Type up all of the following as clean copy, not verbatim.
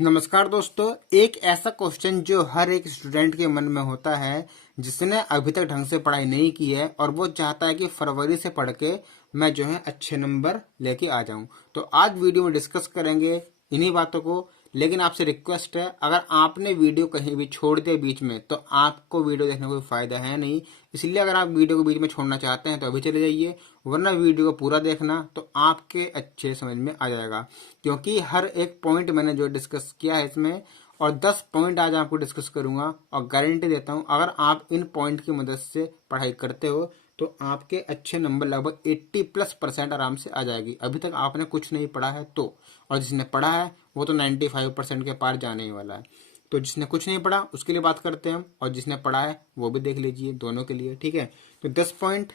नमस्कार दोस्तों। एक ऐसा क्वेश्चन जो हर एक स्टूडेंट के मन में होता है, जिसने अभी तक ढंग से पढ़ाई नहीं की है और वो चाहता है कि फरवरी से पढ़ के मैं जो है अच्छे नंबर लेके आ जाऊं। तो आज वीडियो में डिस्कस करेंगे इन्हीं बातों को। लेकिन आपसे रिक्वेस्ट है, अगर आपने वीडियो कहीं भी छोड़ दिया बीच में तो आपको वीडियो देखने का कोई फायदा है नहीं। इसलिए अगर आप वीडियो को बीच में छोड़ना चाहते हैं तो अभी चले जाइए, वरना वीडियो को पूरा देखना तो आपके अच्छे समझ में आ जाएगा। क्योंकि हर एक पॉइंट मैंने जो डिस्कस किया है इसमें, और 10 पॉइंट आज आपको डिस्कस करूंगा, और गारंटी देता हूं अगर आप इन पॉइंट की मदद से पढ़ाई करते हो तो आपके अच्छे नंबर लगभग 80+% आराम से आ जाएगी। अभी तक आपने कुछ नहीं पढ़ा है तो, और जिसने पढ़ा है वो तो 95% के पार जाने ही वाला है। तो जिसने कुछ नहीं पढ़ा उसके लिए बात करते हैं हम, और जिसने पढ़ा है वो भी देख लीजिए, दोनों के लिए। ठीक है, तो 10 पॉइंट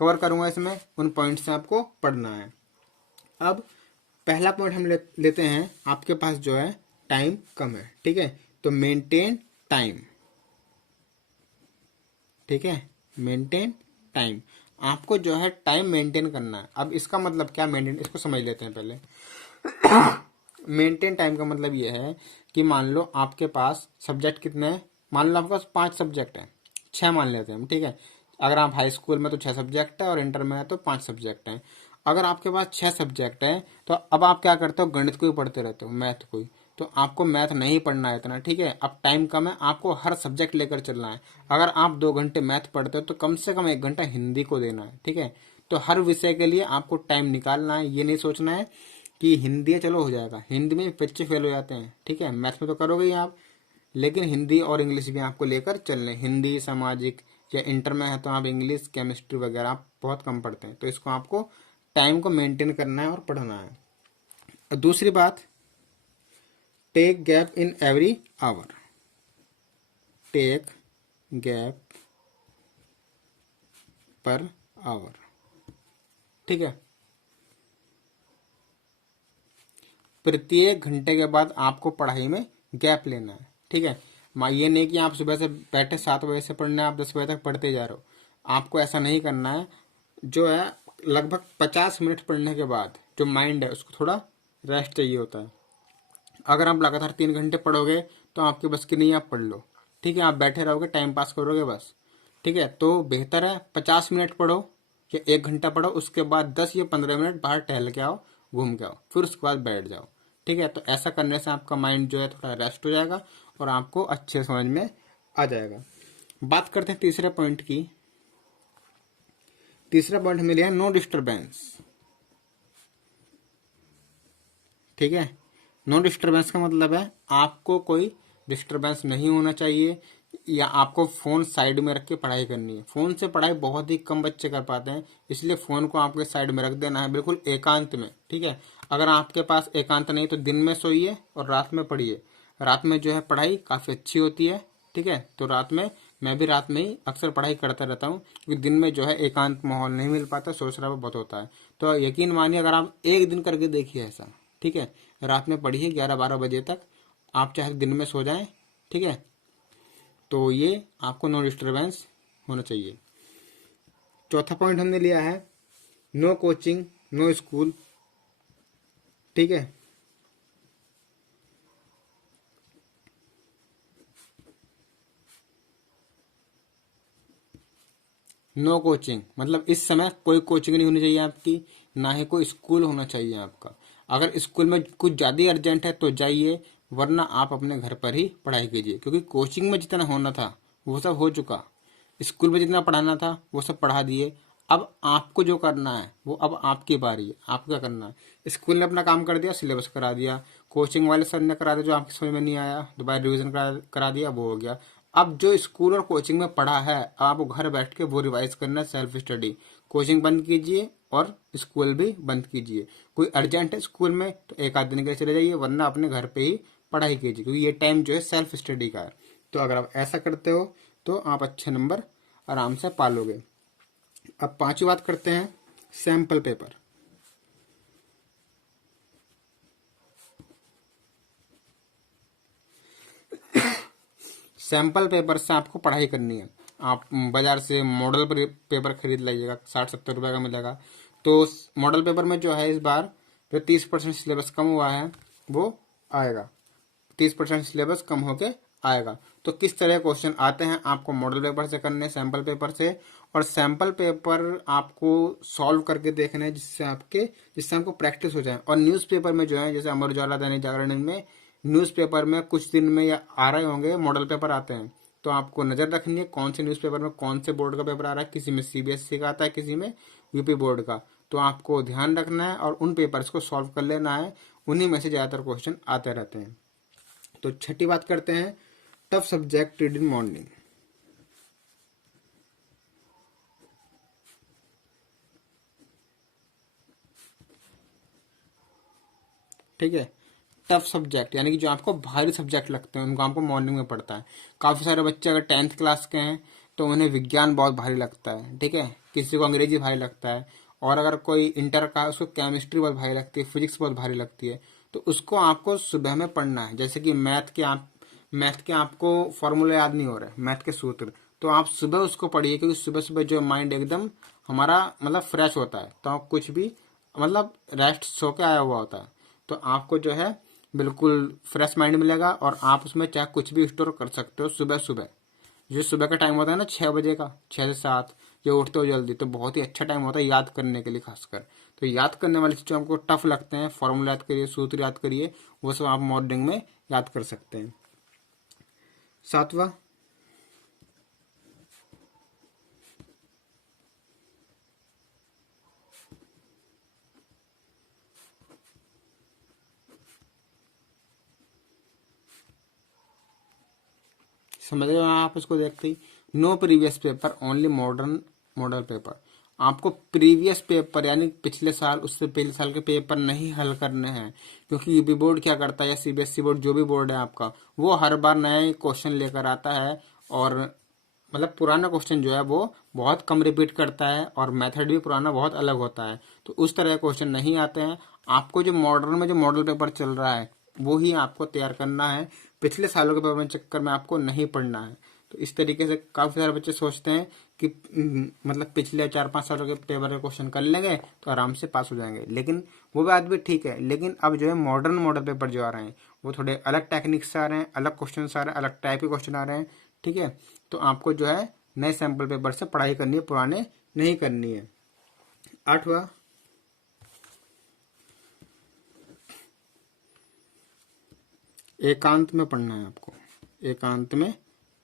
कवर करूंगा इसमें, उन पॉइंट से आपको पढ़ना है। अब पहला पॉइंट हम लेते हैं, आपके पास जो है टाइम कम है। ठीक है, तो मेंटेन टाइम। ठीक है, मेंटेन टाइम। आपको जो है टाइम मेंटेन करना है। अब इसका मतलब क्या मेंटेन, इसको समझ लेते हैं पहले। मेंटेन टाइम का मतलब ये है कि मान लो आपके पास सब्जेक्ट कितने हैं। मान लो आपके पास 5 सब्जेक्ट हैं, 6 मान लेते हैं हम। ठीक है, अगर आप हाई स्कूल में तो 6 सब्जेक्ट है और इंटर में है तो 5 सब्जेक्ट हैं। अगर आपके पास 6 सब्जेक्ट हैं तो अब आप क्या करते हो, गणित को ही पढ़ते रहते हो, मैथ को ही। तो आपको मैथ नहीं पढ़ना है इतना। ठीक है, अब टाइम कम है, आपको हर सब्जेक्ट लेकर चलना है। अगर आप 2 घंटे मैथ पढ़ते हो तो कम से कम 1 घंटा हिंदी को देना है। ठीक है, तो हर विषय के लिए आपको टाइम निकालना है। ये नहीं सोचना है कि हिंदी है चलो हो जाएगा। हिंदी में बच्चे फेल हो जाते हैं। ठीक है, मैथ में तो करोगे ही आप, लेकिन हिंदी और इंग्लिश भी आपको लेकर चलने। हिंदी, सामाजिक, या इंटर में है तो आप इंग्लिश, केमिस्ट्री वगैरह आप बहुत कम पढ़ते हैं। तो इसको आपको टाइम को मेंटेन करना है और पढ़ना है। और दूसरी बात, take gap in every hour. Take gap per hour. ठीक है, प्रत्येक घंटे के बाद आपको पढ़ाई में गैप लेना है। ठीक है, ये नहीं कि आप सुबह से बैठे 7 बजे से पढ़ना है, आप 10 बजे तक पढ़ते जा रहे हो। आपको ऐसा नहीं करना है। जो है लगभग 50 मिनट पढ़ने के बाद जो माइंड है उसको थोड़ा रेस्ट चाहिए होता है। अगर आप लगातार 3 घंटे पढ़ोगे तो आपके बस की नहीं, आप पढ़ लो। ठीक है, आप बैठे रहोगे, टाइम पास करोगे बस। ठीक है, तो बेहतर है 50 मिनट पढ़ो या 1 घंटा पढ़ो, उसके बाद 10 या 15 मिनट बाहर टहल के आओ, घूम के आओ, फिर उसके बाद बैठ जाओ। ठीक है, तो ऐसा करने से आपका माइंड जो है थोड़ा रेस्ट हो जाएगा और आपको अच्छे समझ में आ जाएगा। बात करते हैं तीसरे पॉइंट की। तीसरा पॉइंट हमें लिया नो डिस्टरबेंस। ठीक है, नो डिस्टरबेंस का मतलब है आपको कोई डिस्टरबेंस नहीं होना चाहिए, या आपको फोन साइड में रख के पढ़ाई करनी है। फोन से पढ़ाई बहुत ही कम बच्चे कर पाते हैं, इसलिए फोन को आपके साइड में रख देना है, बिल्कुल एकांत में। ठीक है, अगर आपके पास एकांत नहीं तो दिन में सोइए और रात में पढ़िए। रात में जो है पढ़ाई काफ़ी अच्छी होती है। ठीक है, तो रात में, मैं भी रात में ही अक्सर पढ़ाई करता रहता हूँ, क्योंकि दिन में जो है एकांत माहौल नहीं मिल पाता, शोर शराबा बहुत होता है। तो यकीन मानिए, अगर आप एक दिन करके देखिए ऐसा। ठीक है, रात में पढ़िए 11-12 बजे तक, आप चाहे दिन में सो जाएं। ठीक है, तो ये आपको नो डिस्टरबेंस होना चाहिए। चौथा पॉइंट हमने लिया है नो कोचिंग, नो स्कूल। ठीक है, नो कोचिंग मतलब इस समय कोई कोचिंग नहीं होनी चाहिए आपकी, ना ही कोई स्कूल होना चाहिए आपका। अगर स्कूल में कुछ ज़्यादा अर्जेंट है तो जाइए, वरना आप अपने घर पर ही पढ़ाई कीजिए। क्योंकि कोचिंग में जितना होना था वो सब हो चुका, स्कूल में जितना पढ़ाना था वो सब पढ़ा दिए। अब आपको जो करना है वो अब आपकी बारी है, आपको क्या करना है। स्कूल ने अपना काम कर दिया, सिलेबस करा दिया, कोचिंग वाले सर ने करा दिया, जो आपकी समझ में नहीं आया दोबारा रिवीजन करा दिया, वो हो गया। अब जो स्कूल और कोचिंग में पढ़ा है आप घर बैठ के वो रिवाइज करना है, सेल्फ स्टडी। कोचिंग बंद कीजिए और स्कूल भी बंद कीजिए। कोई अर्जेंट है स्कूल में तो 1 आध दिन के लिए चले जाइए, वरना अपने घर पे ही पढ़ाई कीजिए, क्योंकि ये टाइम जो है सेल्फ स्टडी का है। तो अगर आप ऐसा करते हो तो आप अच्छे नंबर आराम से पालोगे। अब पांचवी बात करते हैं सैंपल पेपर। सैंपल पेपर से आपको पढ़ाई करनी है। आप बाजार से मॉडल पेपर खरीद लीजिएगा, 60-70 रुपए का मिलेगा। तो मॉडल पेपर में जो है इस बार जो 30% सिलेबस कम हुआ है वो आएगा। 30% सिलेबस कम होके आएगा। तो किस तरह क्वेश्चन आते हैं आपको मॉडल पेपर से करने, सैम्पल पेपर से, और सैम्पल पेपर आपको सॉल्व करके देखना है जिससे आपको प्रैक्टिस हो जाए। और न्यूज़पेपर में जो है, जैसे अमर उजाला, दैनिक जागरण, इनमें न्यूज़पेपर में कुछ दिन में या आ रहे होंगे मॉडल पेपर आते हैं, तो आपको नज़र रखनी है कौन से न्यूज़पेपर में कौन से बोर्ड का पेपर आ रहा है। किसी में सीबीएसई का आता है, किसी में यूपी बोर्ड का। तो आपको ध्यान रखना है और उन पेपर्स को सॉल्व कर लेना है, उन्हीं में से ज़्यादातर क्वेश्चन आते रहते हैं। तो छठी बात करते हैं, tough subject read in morning. ठीक है, टफ सब्जेक्ट यानी कि जो आपको भारी सब्जेक्ट लगते हैं उनको आपको मॉर्निंग में पढ़ता है। काफ़ी सारे बच्चे अगर 10th क्लास के हैं तो उन्हें विज्ञान बहुत भारी लगता है, ठीक है, किसी को अंग्रेजी भारी लगता है, और अगर कोई इंटर का है उसको केमिस्ट्री बहुत भारी लगती है, फिजिक्स बहुत भारी लगती है। तो उसको आपको सुबह में पढ़ना है। जैसे कि मैथ के आपको फॉर्मूले याद नहीं हो रहे, मैथ के सूत्र, तो आप सुबह उसको पढ़िए, क्योंकि सुबह सुबह जो माइंड एकदम हमारा मतलब फ्रेश होता है, तो आप कुछ भी मतलब रेस्ट सो के आया हुआ होता है, तो आपको जो है बिल्कुल फ्रेश माइंड मिलेगा और आप उसमें चाहे कुछ भी स्टोर कर सकते हो सुबह सुबह। जो सुबह का टाइम होता है ना 6 बजे का, 6 से 7, जो उठते हो जल्दी, तो बहुत ही अच्छा टाइम होता है याद करने के लिए खासकर। तो याद करने वाली चीज़ जो हमको टफ लगते हैं, फॉर्मूला याद करिए, सूत्र याद करिए, वो सब आप मॉर्निंग में याद कर सकते हैं। सातवां, समझ रहे हो आप इसको देखते ही, no previous paper only modern model paper. आपको प्रीवियस पेपर यानी पिछले साल, उससे पिछले साल के पेपर नहीं हल करने हैं, क्योंकि यूपी बोर्ड क्या करता है या सीबीएसई बोर्ड, जो भी बोर्ड है आपका, वो हर बार नए क्वेश्चन लेकर आता है, और मतलब पुराना क्वेश्चन जो है वो बहुत कम रिपीट करता है, और मेथड भी पुराना बहुत अलग होता है। तो उस तरह के क्वेश्चन नहीं आते हैं। आपको जो मॉडर्न में जो मॉडल पेपर चल रहा है वो ही आपको तैयार करना है, पिछले सालों के पेपर में चक्कर में आपको नहीं पढ़ना है। तो इस तरीके से काफ़ी सारे बच्चे सोचते हैं कि मतलब पिछले 4-5 सालों के पेपर के क्वेश्चन कर लेंगे तो आराम से पास हो जाएंगे, लेकिन वो बात भी ठीक है, लेकिन अब जो है मॉडर्न मॉडल पेपर जो आ रहे हैं वो थोड़े अलग टेक्निक से आ रहे हैं, अलग क्वेश्चन आ रहे हैं, अलग टाइप के क्वेश्चन आ रहे हैं। ठीक है, तो आपको जो है नए सैम्पल पेपर से पढ़ाई करनी है, पुराने नहीं करनी है। 8वां, एकांत में पढ़ना है आपको, एकांत में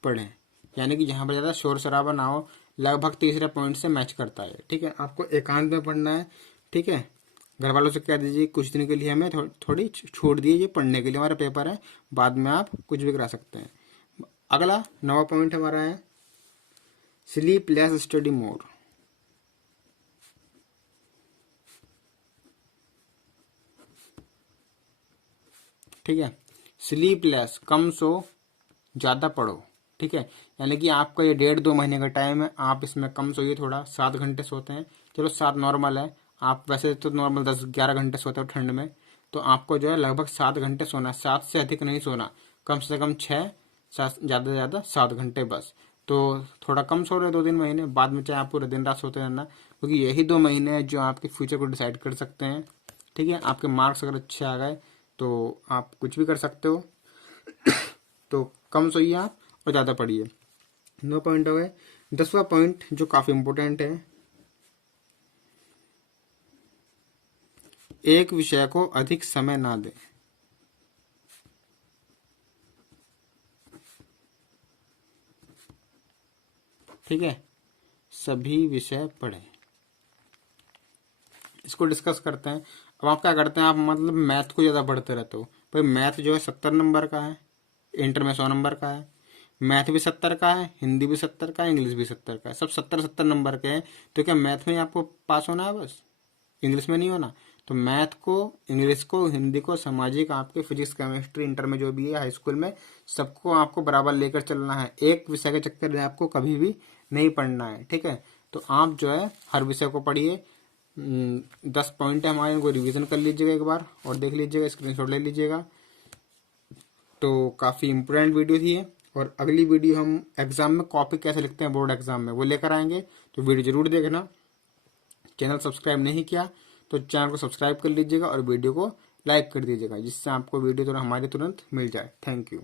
पढ़ें, यानी कि जहाँ पर ज़्यादा शोर शराबा ना हो, लगभग तीसरे पॉइंट से मैच करता है। ठीक है, आपको एकांत में पढ़ना है। ठीक है, घर वालों से कह दीजिए कुछ दिन के लिए हमें थोड़ी छूट दीजिए, पढ़ने के लिए हमारा पेपर है, बाद में आप कुछ भी करा सकते हैं। अगला 9वां पॉइंट हमारा है स्लीप लेस स्टडी मोर। ठीक है, स्लीप लेस, कम सो ज़्यादा पढ़ो। ठीक है, यानी कि आपका ये 1.5-2 महीने का टाइम है, आप इसमें कम सोइए थोड़ा, 7 घंटे सोते हैं, चलो 7 नॉर्मल है, आप वैसे तो नॉर्मल 10-11 घंटे सोते हो ठंड में, तो आपको जो है लगभग 7 घंटे सोना है, 7 से अधिक नहीं सोना, कम से कम 6, ज़्यादा से ज़्यादा 7 घंटे बस। तो थोड़ा कम सो रहे हो 2-3 महीने, बाद में चाहे आप पूरे दिन रात सोते रहना, क्योंकि यही 2 महीने हैं जो आपके फ्यूचर को डिसाइड कर सकते हैं। ठीक है, आपके मार्क्स अगर अच्छे आ गए तो आप कुछ भी कर सकते हो। तो कम सोइए आप और ज़्यादा पढ़िए। 9 पॉइंट हो गए। 10वां पॉइंट जो काफ़ी इंपॉर्टेंट है, एक विषय को अधिक समय ना दें। ठीक है, सभी विषय पढ़ें। इसको डिस्कस करते हैं। अब आप क्या करते हैं, आप मतलब मैथ को ज़्यादा पढ़ते रहते हो। भाई मैथ जो है 70 नंबर का है, इंटर में 100 नंबर का है, मैथ भी 70 का है, हिंदी भी 70 का है, इंग्लिश भी 70 का है, सब 70-70 नंबर के हैं। तो क्या मैथ में आपको पास होना है बस, इंग्लिश में नहीं होना? तो मैथ को, इंग्लिश को, हिंदी को, सामाजिक, आपके फिजिक्स, केमिस्ट्री, इंटर में जो भी है, हाई स्कूल में, सबको आपको बराबर लेकर चलना है। एक विषय के चक्कर में आपको कभी भी नहीं पढ़ना है। ठीक है, तो आप जो है हर विषय को पढ़िए। 10 पॉइंट है हमारे, इनको रिवीजन कर लीजिएगा एक बार और देख लीजिएगा, स्क्रीनशॉट ले लीजिएगा। तो काफ़ी इम्पोर्टेंट वीडियो थी ये, और अगली वीडियो हम एग्जाम में कॉपी कैसे लिखते हैं बोर्ड एग्जाम में वो लेकर आएंगे, तो वीडियो जरूर देखना। चैनल सब्सक्राइब नहीं किया तो चैनल को सब्सक्राइब कर लीजिएगा और वीडियो को लाइक कर दीजिएगा, जिससे आपको वीडियो तुरंत हमारी तुरंत मिल जाए। Thank you.